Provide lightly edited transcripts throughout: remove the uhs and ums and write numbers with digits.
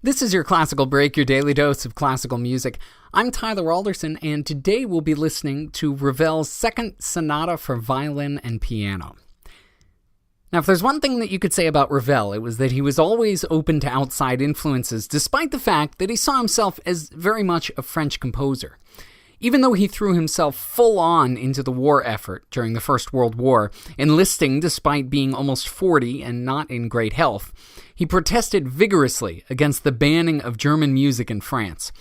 This is your Classical Break, your daily dose of classical music. I'm Tyler Alderson, and today we'll be listening to Ravel's second sonata for violin and piano. Now, if there's one thing that you could say about Ravel, it was that he was always open to outside influences, despite the fact that he saw himself as very much a French composer. Even though he threw himself full on into the war effort during the First World War, enlisting despite being almost 40 and not in great health, he protested vigorously against the banning of German music in France.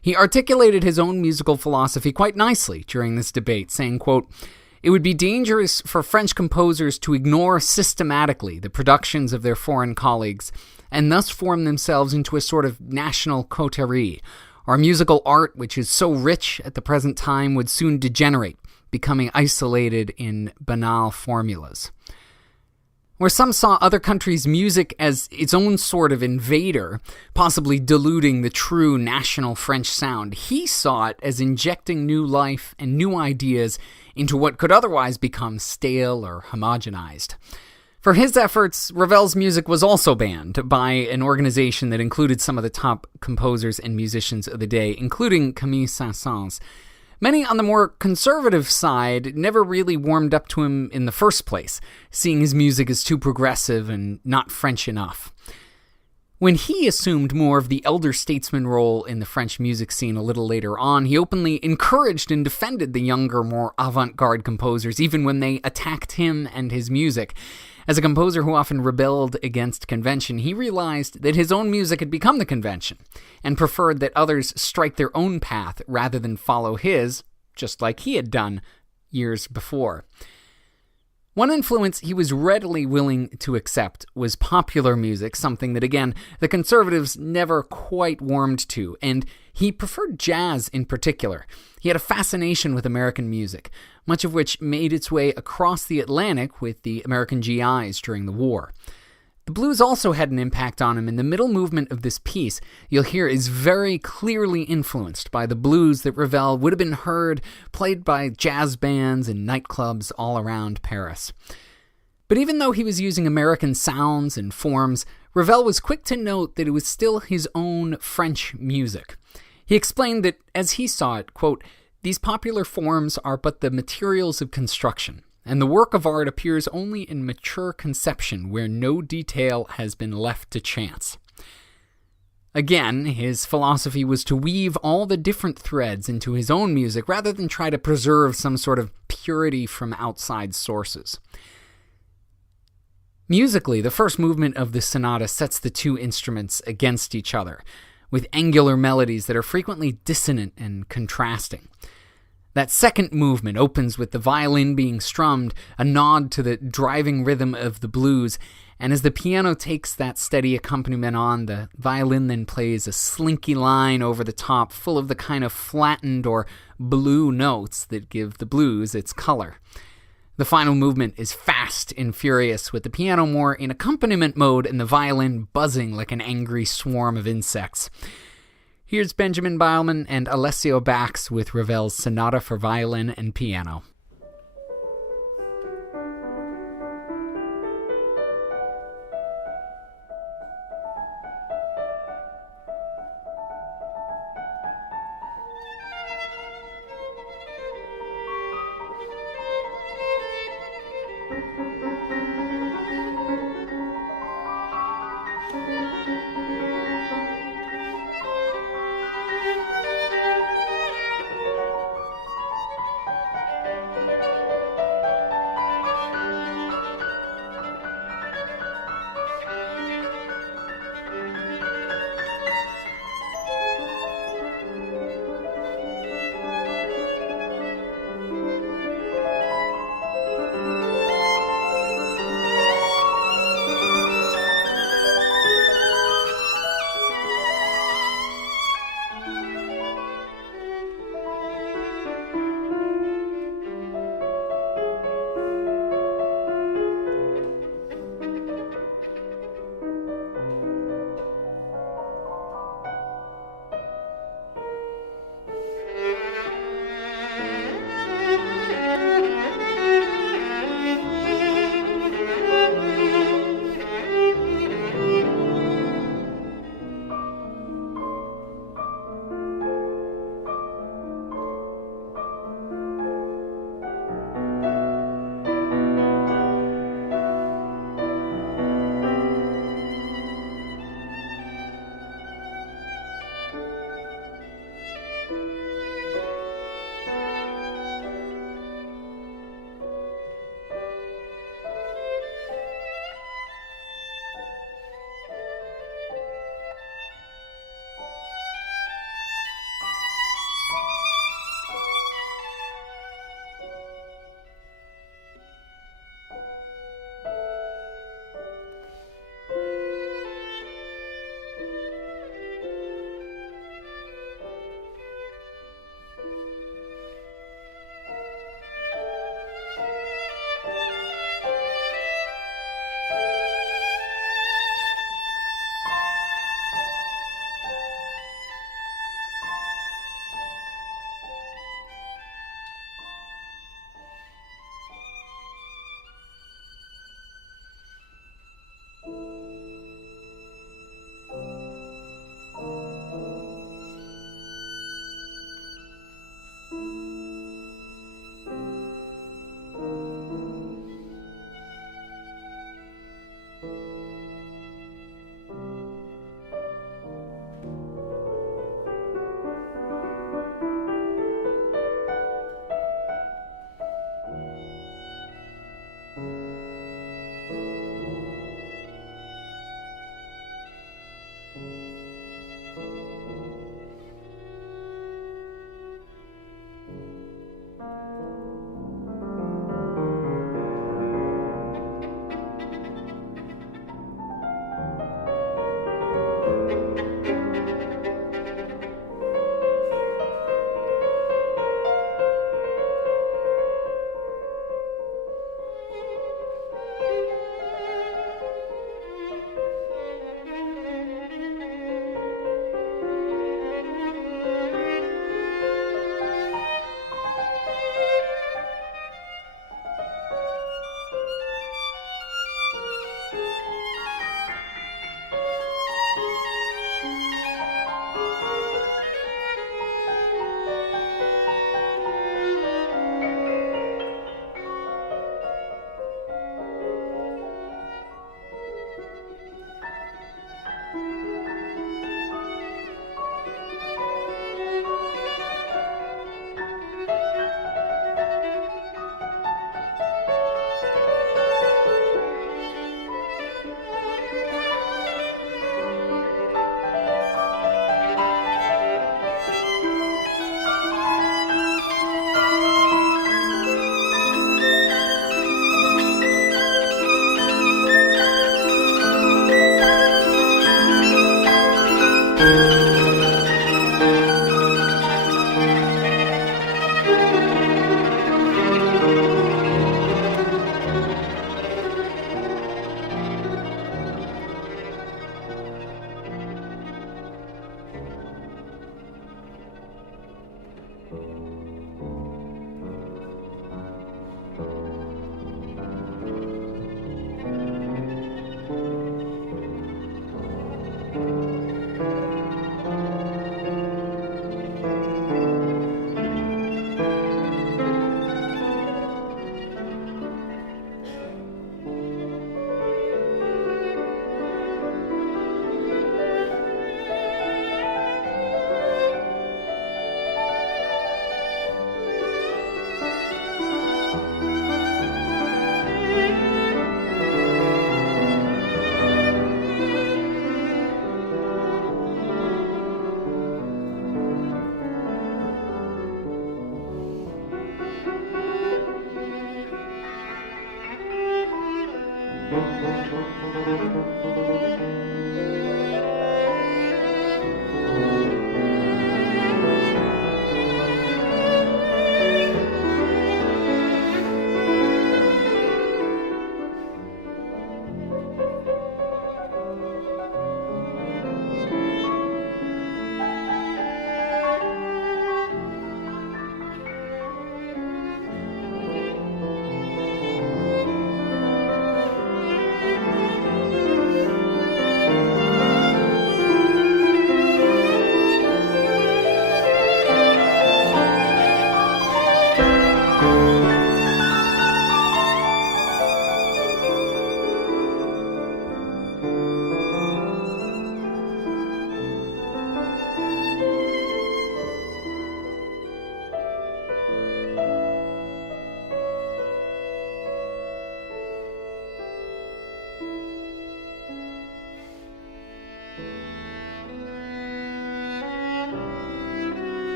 He articulated his own musical philosophy quite nicely during this debate, saying, quote, "It would be dangerous for French composers to ignore systematically the productions of their foreign colleagues and thus form themselves into a sort of national coterie. Our musical art, which is so rich at the present time, would soon degenerate, becoming isolated in banal formulas." Where some saw other countries' music as its own sort of invader, possibly diluting the true national French sound, he saw it as injecting new life and new ideas into what could otherwise become stale or homogenized. For his efforts, Ravel's music was also banned by an organization that included some of the top composers and musicians of the day, including Camille Saint-Saëns. Many on the more conservative side never really warmed up to him in the first place, seeing his music as too progressive and not French enough. When he assumed more of the elder statesman role in the French music scene a little later on, he openly encouraged and defended the younger, more avant-garde composers, even when they attacked him and his music. As a composer who often rebelled against convention, he realized that his own music had become the convention, and preferred that others strike their own path rather than follow his, just like he had done years before. One influence he was readily willing to accept was popular music, something that, again, the conservatives never quite warmed to, and he preferred jazz in particular. He had a fascination with American music, much of which made its way across the Atlantic with the American GIs during the war. The blues also had an impact on him, and the middle movement of this piece, you'll hear, is very clearly influenced by the blues that Ravel would have been heard played by jazz bands and nightclubs all around Paris. But even though he was using American sounds and forms, Ravel was quick to note that it was still his own French music. He explained that, as he saw it, quote, "These popular forms are but the materials of construction, and the work of art appears only in mature conception where no detail has been left to chance." Again, his philosophy was to weave all the different threads into his own music rather than try to preserve some sort of purity from outside sources. Musically, the first movement of the sonata sets the two instruments against each other, with angular melodies that are frequently dissonant and contrasting. That second movement opens with the violin being strummed, a nod to the driving rhythm of the blues, and as the piano takes that steady accompaniment on, the violin then plays a slinky line over the top, full of the kind of flattened or blue notes that give the blues its color. The final movement is fast and furious, with the piano more in accompaniment mode and the violin buzzing like an angry swarm of insects. Here's Benjamin Beilman and Alessio Bax with Ravel's Sonata for Violin and Piano.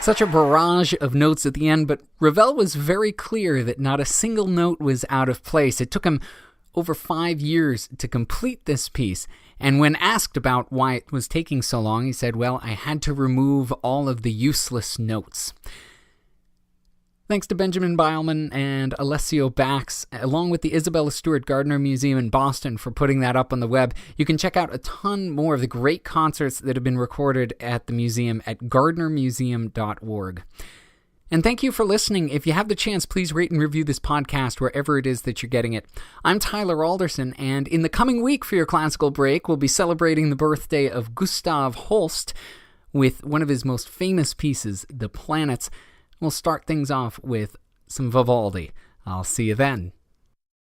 Such a barrage of notes at the end, but Ravel was very clear that not a single note was out of place. It took him over 5 years to complete this piece, and when asked about why it was taking so long, he said, well, I had to remove all of the useless notes. Thanks to Benjamin Beilman and Alessio Bax, along with the Isabella Stewart Gardner Museum in Boston for putting that up on the web. You can check out a ton more of the great concerts that have been recorded at the museum at gardnermuseum.org. And thank you for listening. If you have the chance, please rate and review this podcast wherever it is that you're getting it. I'm Tyler Alderson, and in the coming week for your classical break, we'll be celebrating the birthday of Gustav Holst with one of his most famous pieces, The Planets. We'll start things off with some Vivaldi. I'll see you then.